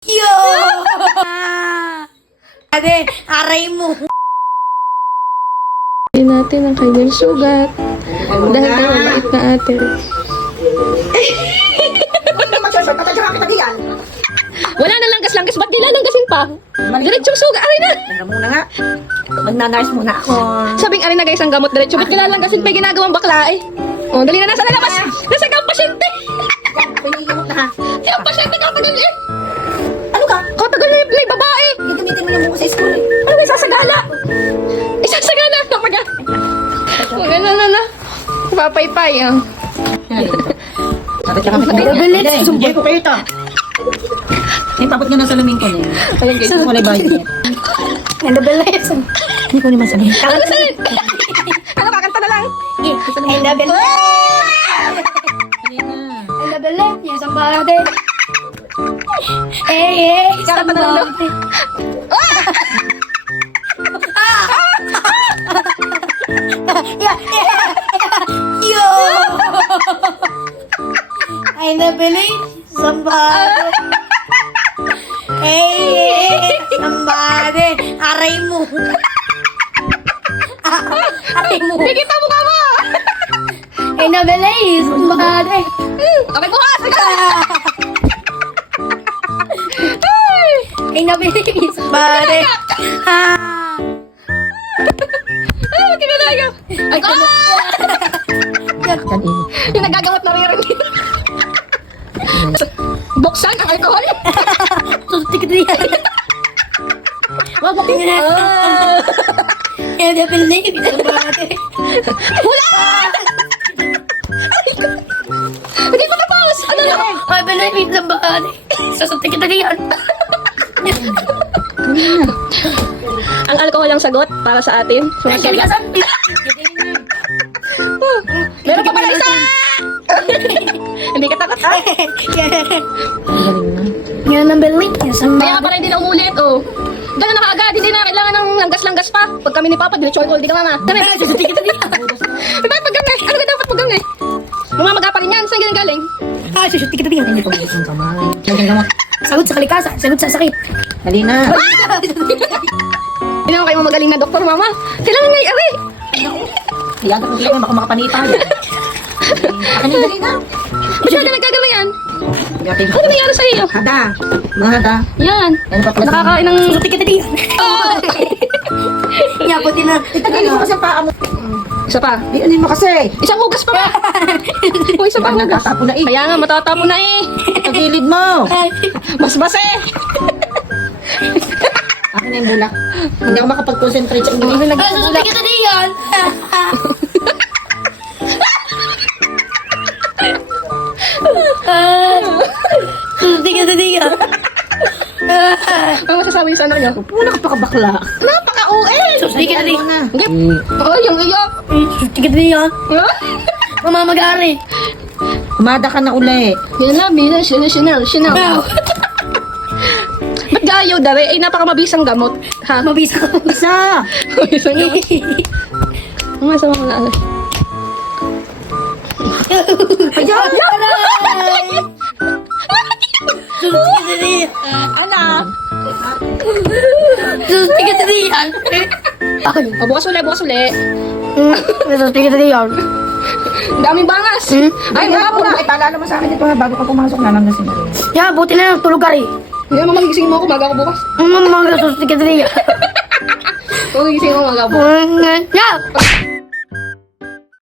Yo! Ate, aray mo. Hindi natin ang kanyang sugat. Dahil kay mabait na ate. Wala na langgas-langgas. Ba't nilalanggasin pa? Diretsong sugat. Aray na! Tara muna nga. Magnanayos muna ako. Sabing aray na guys, ang gamot diretso. Ba't nilalanggasin pa yung ginagawang bakla eh? O, dali na nasa lalabas. Nasa ka ang pasyente. Pinihimok na ha. Kaya ang pasyente katagal eh. Ano ka? Katagal na yung babae. Gagamitin mo yung buko sa school eh. Ano ba isasagala? Isasagala. Napaga. Huwag na. Papaypay ah. Sabi ka kami. Bilis. Sumbay ko kayo ito. Eh, papot nga ng salamin ko na yun. Ayan guys. Saan ko na bayad niya? Nandabilis. Hindi ko naman sabihin. Ano sa'yo? Ano, kakanta na lang? Yes, somebody. Hey, Kakanta na lang. Yo! I never believe somebody. Hey! Somebody! Aray mo! Aray mo! Bigit ang mukha mo! I never believe somebody. Okay, bukas! I never believe somebody. Ah, kinalaga! Ay, yung nagagawat na rin. Buksan ang alcohol. Sustik niya. Wag mo kanya. I never believe somebody. Hindi ko tapos. Ano na? I believe somebody. Sustik kita niyan. Ang alcohol ang sagot para sa atin. Kaligasan. Meron pa pala isa! Hindi ka takot, ha? You never believe somebody. Kaya para hindi na umulit, oh. Gano'n na kaagad, hindi na kailangan ng langgas-langgas pa. Pag kami ni Papa, diretso di ka mama. Kami, susutik kita dito. Bakit pag kami? Ano ka dapat pag kami? Mamamaga pa rin yan. Saan galing? Sustik kita niyan. Hindi ko gusto ng kamay. Lagyan gamot. Sagot sa kalikasan, sagot sa sakit. Dali na. Hindi naman kayo magaling na doktor, mama. Kailangan nga i-aray. Iyaga ko sila baka makapanita yan. Akin yung dali na. Ba't natin nagkagawa yan? Gati ko. Ano nangyari sa iyo? Hada. Mga hada. Yan. Ano pa pala? Nakakain ng... Sustik kita niyan. Oh! Nyaputin na. Itagilin mo kasi ang paa mo. Isa pa. Dianin mo kasi. Isang hugas pa ba? O, isa pa ang hugas. Natatapo na eh. Kaya nga, matatapo na eh. Itagilid mo. Mas eh. Akin na yung bulak. Hindi ako makapag-concentrate sa inyo. Sustik kita niyan. Sustik kita niyan. Ano masasabi sa ano niya? Puna ka pa kabakla. Napaka-OA! Sustik kita niyan. Oh, yung iyak. Sustik kita niyan. Mamamagari. Kumada ka na uli. Yan na, Chanel. Ba't gayo, dare? Ay, napakamabisang gamot. Ha? Mabisa ko. Isa. Mabisang gamot. Ang masama mo na ano. Ayan. Sustik kita niyan. Ana. Sustik kita niyan. O, bukas uli. Sustik kita niyan. Daming bangas. Ay, wala po na. Itala naman sa akin ito ha. Bago ka pumasok na lang na sila. Ya, buti na lang tulog ka rin. Hindi naman magigising mo ako, maga ako bukas. Mamamaga sustik kita niyan. Kung magigising mo, maga ako bukas. Ya!